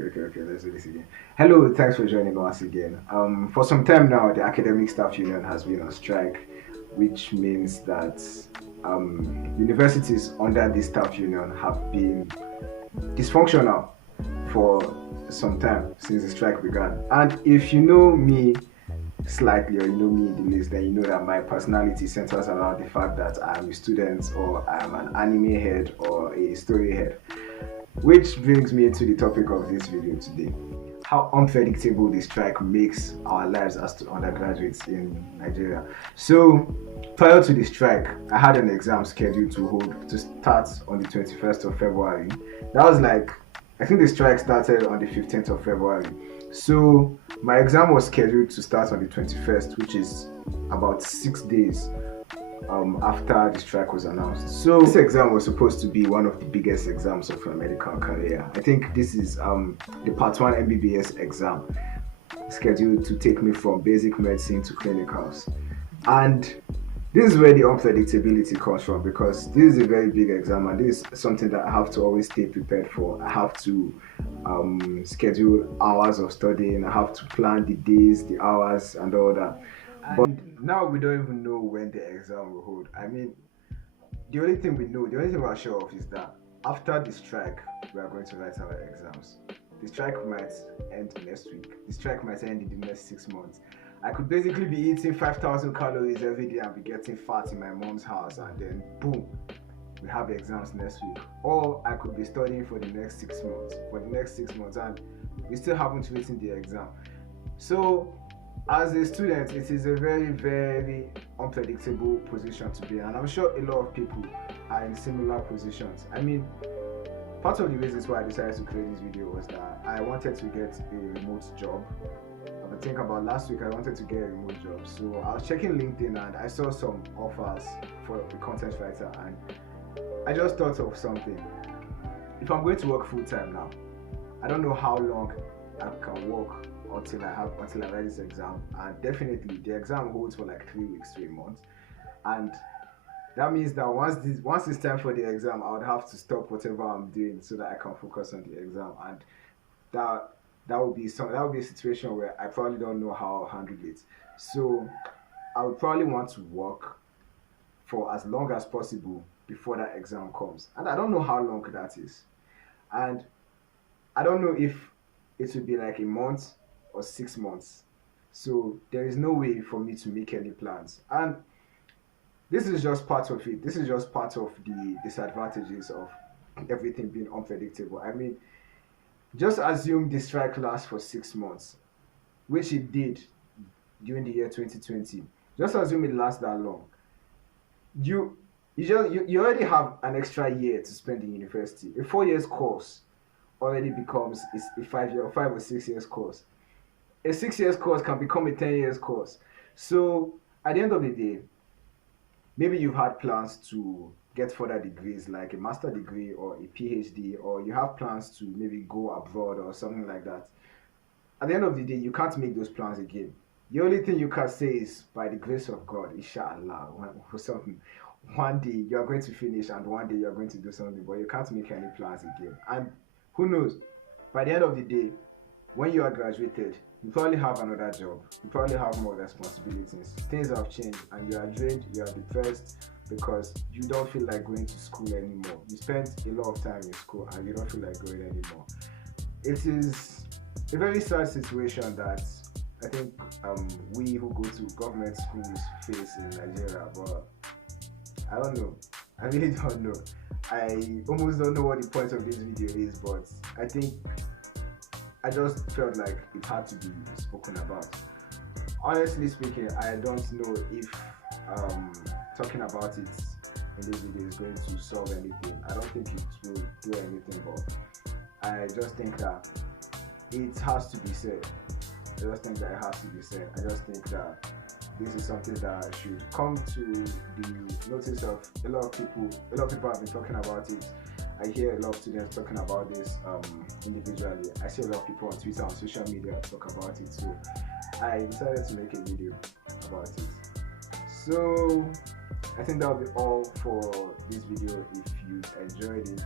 Okay. Let's do this again. Hello, thanks for joining us again. For some time now, the Academic Staff Union has been on strike, which means that universities under the staff union have been dysfunctional for some time since the strike began. And if you know me slightly or you know me in the list, then you know that my personality centers around the fact that I'm a student or I'm an anime head or a story head. Which brings me to the topic of this video today. How unpredictable the strike makes our lives as to undergraduates in Nigeria. So, prior to the strike, I had an exam scheduled to start on the 21st of February. That was like, I think the strike started on the 15th of February. So, my exam was scheduled to start on the 21st, which is about 6 days after the strike was announced. So this exam was supposed to be one of the biggest exams of my medical career. I think this is the Part 1 MBBS exam scheduled to take me from basic medicine to clinicals. And this is where the unpredictability comes from, because this is a very big exam and this is something that I have to always stay prepared for. I have to schedule hours of studying, I have to plan the days, the hours and all that. But now we don't even know when the exam will hold. I mean, the only thing we know, the only thing we're sure of is that after the strike, we are going to write our exams. The strike might end next week. The strike might end in the next 6 months. I could basically be eating 5,000 calories every day and be getting fat in my mom's house, and then boom, we have the exams next week. Or I could be studying for the next 6 months, and we still haven't written the exam. So as a student, it is a very, very unpredictable position to be in, and I'm sure a lot of people are in similar positions. I mean, part of the reasons why I decided to create this video was that I wanted to get a remote job. I think about last week I wanted to get a remote job, so I was checking LinkedIn and I saw some offers for a content writer, and I just thought of something. If I'm going to work full time now, I don't know how long I can work until I write this exam, and definitely the exam holds for like 3 weeks to a month, and that means that once it's time for the exam, I would have to stop whatever I'm doing so that I can focus on the exam, and that would be a situation where I probably don't know how I'll handle it. So I would probably want to work for as long as possible before that exam comes, and I don't know how long that is, and I don't know if it would be like a month or 6 months. So there is no way for me to make any plans, and this is just part of it. This is just part of the disadvantages of everything being unpredictable. I mean, just assume the strike lasts for 6 months, which it did during the year 2020. Just assume it lasts that long. You already have an extra year to spend in university. A 4 years course already becomes a 5 or 6 years course. A 6 years course can become a 10 years course. So at the end of the day, maybe you've had plans to get further degrees like a master degree or a PhD, or you have plans to maybe go abroad or something like that. At the end of the day, you can't make those plans again. The only thing you can say is, by the grace of God, inshallah, or something, one day you're going to finish and one day you're going to do something, but you can't make any plans again. And who knows, by the end of the day, when you are graduated, you probably have another job, you probably have more responsibilities, things have changed, and you are drained, you are depressed because you don't feel like going to school anymore. You spent a lot of time in school and you don't feel like going anymore. It is a very sad situation that I think we who go to government schools face in Nigeria, but I don't know. I really don't know. I almost don't know what the point of this video is, but I think I just felt like it had to be spoken about. Honestly speaking, I don't know if talking about it in this video is going to solve anything. I don't think it will do anything, but I just think that it has to be said. I just think that this is something that should come to the notice of a lot of people. A lot of people have been talking about it. I hear a lot of students talking about this individually. I see a lot of people on Twitter, on social media talk about it. So I decided to make a video about it. So I think that'll be all for this video. If you enjoyed it,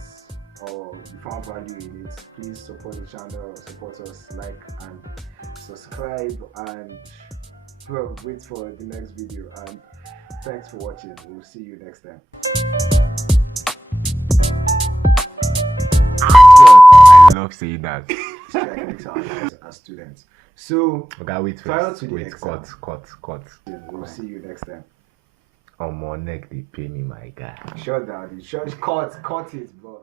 or you found value in it, please support the channel, support us, like and subscribe, and well, wait for the next video. And thanks for watching. We'll see you next time. I love saying that. Strike as students. So Okay, wait first. Wait, cut. We'll see you next time. On my neck, they pay me, my guy. Shut down. Cut it, bro.